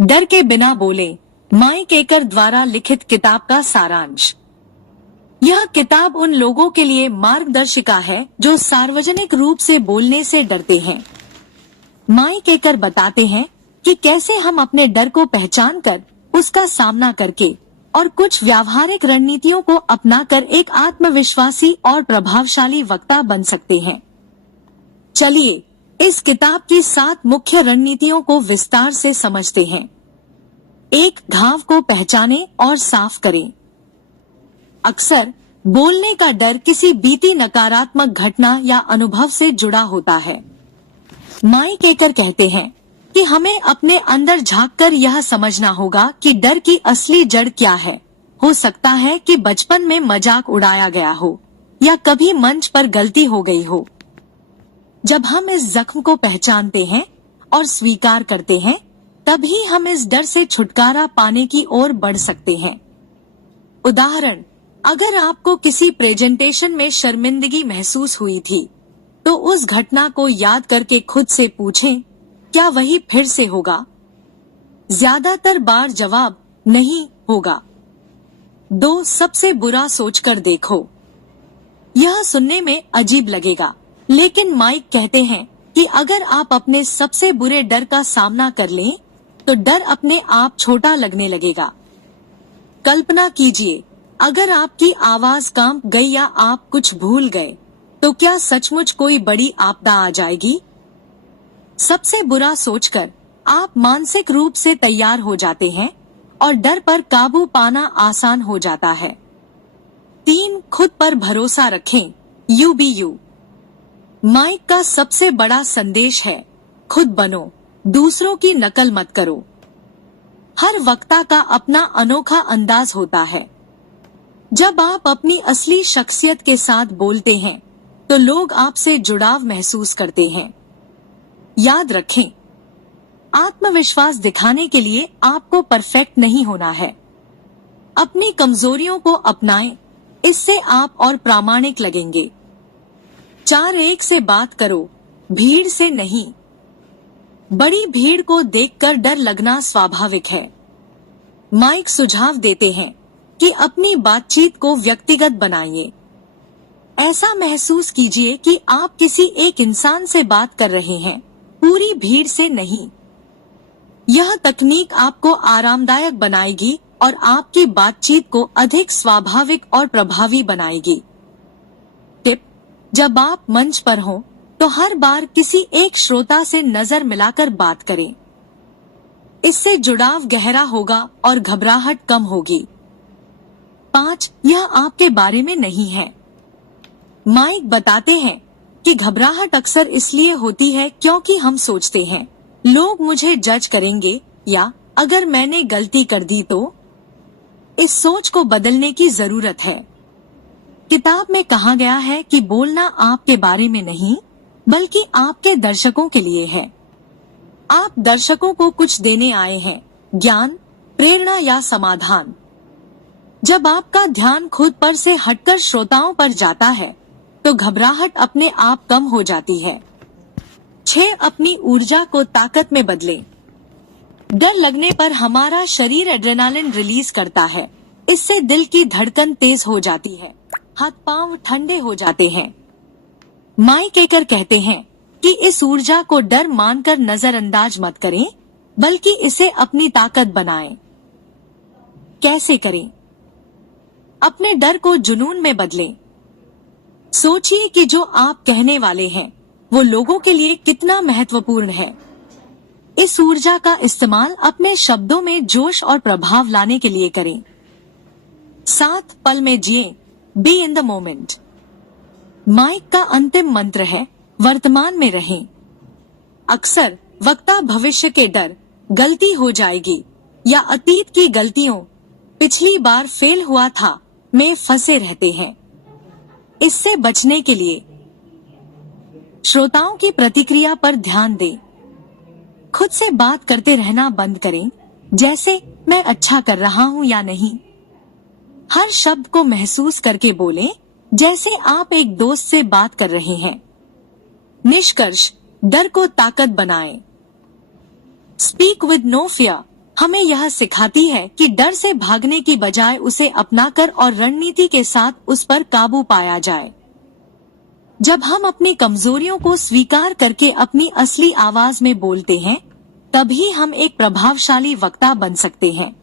डर के बिना बोले, माइक एकर द्वारा लिखित किताब का सारांश। यह किताब उन लोगों के लिए मार्गदर्शिका है जो सार्वजनिक रूप से बोलने से डरते हैं। माइक एकर बताते हैं कि कैसे हम अपने डर को पहचान कर उसका सामना करके और कुछ व्यावहारिक रणनीतियों को अपनाकर एक आत्मविश्वासी और प्रभावशाली वक्ता बन सकते हैं। चलिए इस किताब की 7 मुख्य रणनीतियों को विस्तार से समझते हैं। 1. घाव को पहचानें और साफ करें। अक्सर बोलने का डर किसी बीती नकारात्मक घटना या अनुभव से जुड़ा होता है। माइक एकर कहते हैं कि हमें अपने अंदर झांककर यह समझना होगा कि डर की असली जड़ क्या है। हो सकता है कि बचपन में मजाक उड़ाया गया हो या कभी मंच पर गलती हो गई हो। जब हम इस जख्म को पहचानते हैं और स्वीकार करते हैं, तभी हम इस डर से छुटकारा पाने की ओर बढ़ सकते हैं। उदाहरण, अगर आपको किसी प्रेजेंटेशन में शर्मिंदगी महसूस हुई थी, तो उस घटना को याद करके खुद से पूछें, क्या वही फिर से होगा? ज्यादातर बार जवाब नहीं होगा। 2. सबसे बुरा सोचकर देखो। यह सुनने में अजीब लगेगा, लेकिन माइक कहते हैं कि अगर आप अपने सबसे बुरे डर का सामना कर लें, तो डर अपने आप छोटा लगने लगेगा। कल्पना कीजिए, अगर आपकी आवाज कांप गई या आप कुछ भूल गए, तो क्या सचमुच कोई बड़ी आपदा आ जाएगी? सबसे बुरा सोचकर आप मानसिक रूप से तैयार हो जाते हैं और डर पर काबू पाना आसान हो जाता है। 3. खुद पर भरोसा रखें। UBU माइक का सबसे बड़ा संदेश है, खुद बनो, दूसरों की नकल मत करो। हर वक्ता का अपना अनोखा अंदाज होता है। जब आप अपनी असली शख्सियत के साथ बोलते हैं, तो लोग आपसे जुड़ाव महसूस करते हैं। याद रखें, आत्मविश्वास दिखाने के लिए आपको परफेक्ट नहीं होना है। अपनी कमजोरियों को अपनाएं, इससे आप और प्रामाणिक लगेंगे। 4. एक से बात करो, भीड़ से नहीं। बड़ी भीड़ को देखकर डर लगना स्वाभाविक है। माइक सुझाव देते हैं कि अपनी बातचीत को व्यक्तिगत बनाइए। ऐसा महसूस कीजिए कि आप किसी एक इंसान से बात कर रहे हैं, पूरी भीड़ से नहीं। यह तकनीक आपको आरामदायक बनाएगी और आपकी बातचीत को अधिक स्वाभाविक और प्रभावी बनाएगी। टिप: जब आप मंच पर हों, तो हर बार किसी एक श्रोता से नजर मिलाकर बात करें। इससे जुड़ाव गहरा होगा और घबराहट कम होगी। 5. यह आपके बारे में नहीं है। माइक बताते हैं कि घबराहट अक्सर इसलिए होती है क्योंकि हम सोचते हैं, लोग मुझे जज करेंगे या अगर मैंने गलती कर दी तो। इस सोच को बदलने की जरूरत है। किताब में कहा गया है कि बोलना आपके बारे में नहीं, बल्कि आपके दर्शकों के लिए है। आप दर्शकों को कुछ देने आए हैं, ज्ञान, प्रेरणा या समाधान। जब आपका ध्यान खुद पर से हटकर श्रोताओं पर जाता है, तो घबराहट अपने आप कम हो जाती है। 6. अपनी ऊर्जा को ताकत में बदलें। डर लगने पर हमारा शरीर एड्रेनालिन रिलीज करता है। इससे दिल की धड़कन तेज हो जाती है, हाथ पांव ठंडे हो जाते हैं। माइक एकर कहते हैं कि इस ऊर्जा को डर मानकर नजरअंदाज मत करें, बल्कि इसे अपनी ताकत बनाएं। कैसे करें? अपने डर को जुनून में बदलें। सोचिए कि जो आप कहने वाले हैं, वो लोगों के लिए कितना महत्वपूर्ण है। इस ऊर्जा का इस्तेमाल अपने शब्दों में जोश और प्रभाव लाने के लिए करें। 7. पल में जिएं, be in the moment. Mike का अंतिम मंत्र है, वर्तमान में रहें। अक्सर वक्ता भविष्य के डर, गलती हो जाएगी या अतीत की गलतियों, पिछली बार फेल हुआ था, में फंसे रहते हैं। इससे बचने के लिए श्रोताओं की प्रतिक्रिया पर ध्यान दें। खुद से बात करते रहना बंद करें, जैसे मैं अच्छा कर रहा हूं या नहीं। हर शब्द को महसूस करके बोलें, जैसे आप एक दोस्त से बात कर रहे हैं। निष्कर्ष: डर को ताकत बनाएं। स्पीक विद नो फियर, हमें यह सिखाती है कि डर से भागने की बजाय उसे अपनाकर और रणनीति के साथ उस पर काबू पाया जाए। जब हम अपनी कमजोरियों को स्वीकार करके अपनी असली आवाज में बोलते हैं, तभी हम एक प्रभावशाली वक्ता बन सकते हैं।